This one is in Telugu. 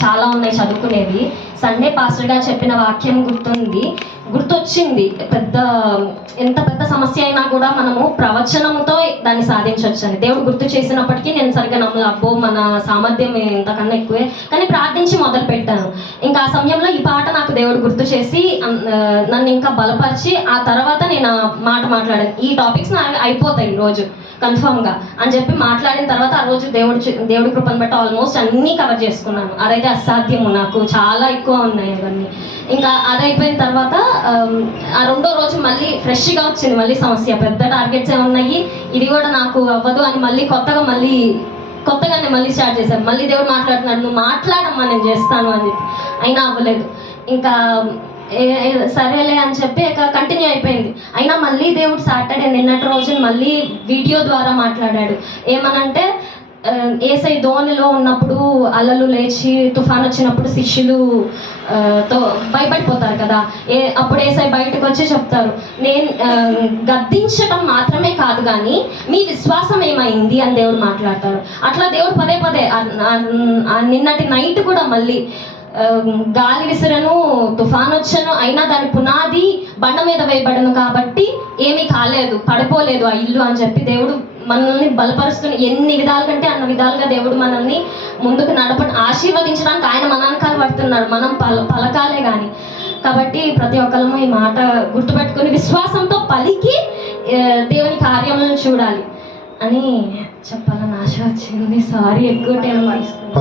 చాలా ఉన్నాయి చదువుకునేవి. సండే పాస్టర్ గారు చెప్పిన వాక్యం గుర్తొచ్చింది. ఎంత పెద్ద సమస్య అయినా కూడా మనము ప్రవచనముతో దాన్ని సాధించవచ్చు అని దేవుడు గుర్తు చేసినప్పటికీ నేను సరిగ్గా నమ్మలేదు. అబ్బో మన సామర్థ్యం ఇంతకన్నా ఎక్కువే, కానీ ప్రార్థించి మొదలు పెట్టాను. ఇంకా ఆ సమయంలో ఈ పాట నాకు దేవుడు గుర్తు చేసి నన్ను ఇంకా బలపరిచి ఆ తర్వాత నేను మాట్లాడాను. ఈ టాపిక్స్ అయిపోతాయి ఈరోజు కన్ఫర్మ్గా అని చెప్పి మాట్లాడిన తర్వాత ఆ రోజు దేవుడి కృపను బట్టి ఆల్మోస్ట్ అన్నీ కవర్ చేసుకున్నాను. అదైతే అసాధ్యము, నాకు చాలా ఎక్కువ ఉన్నాయి అవన్నీ. ఇంకా అదైపోయిన తర్వాత ఆ రెండో రోజు మళ్ళీ ఫ్రెష్గా వచ్చింది మళ్ళీ సమస్య. పెద్ద టార్గెట్స్ ఉన్నాయి, ఇది కూడా నాకు అవ్వదు అని కొత్తగానే మళ్ళీ స్టార్ట్ చేశాను. మళ్ళీ దేవుడు మాట్లాడుతున్నాడు, నువ్వు మాట్లాడమ్మా నేను చేస్తాను అని చెప్పి. అయినా అవ్వలేదు. ఇంకా సరేలే అని చెప్పి ఇక కంటిన్యూ అయిపోయింది. అయినా మళ్ళీ దేవుడు సాటర్డే నిన్నటి రోజు మళ్ళీ వీడియో ద్వారా మాట్లాడాడు. ఏమనంటే ఏసై ధోనిలో ఉన్నప్పుడు అలలు లేచి తుఫాన్ వచ్చినప్పుడు శిష్యులు భయపడిపోతారు కదా. అప్పుడు ఏసై బయటకు వచ్చి చెప్తారు, నేను గద్దించటం మాత్రమే కాదు కానీ మీ విశ్వాసం ఏమైంది అని దేవుడు మాట్లాడతారు. అట్లా దేవుడు పదే నిన్నటి నైట్ కూడా మళ్ళీ గాలి విసిరను, తుఫాన్ వచ్చను, అయినా దాని పునాది బండ మీద వేయబడను కాబట్టి ఏమీ కాలేదు, పడిపోలేదు ఆ ఇల్లు అని చెప్పి దేవుడు మనల్ని బలపరుస్తున్న ఎన్ని విధాల కంటే అన్న విధాలుగా దేవుడు మనల్ని ముందుకు ఆశీర్వదించడానికి ఆయన మనానకాలు పడుతున్నాడు, మనం పలకాలే కానీ. కాబట్టి ప్రతి ఒక్కరము ఈ మాట గుర్తుపెట్టుకుని విశ్వాసంతో పలికి దేవుని కార్యములను చూడాలి అని చెప్పాలని ఆశ వచ్చింది. సారీ ఎక్కువ టైం తీసుకున్నాను.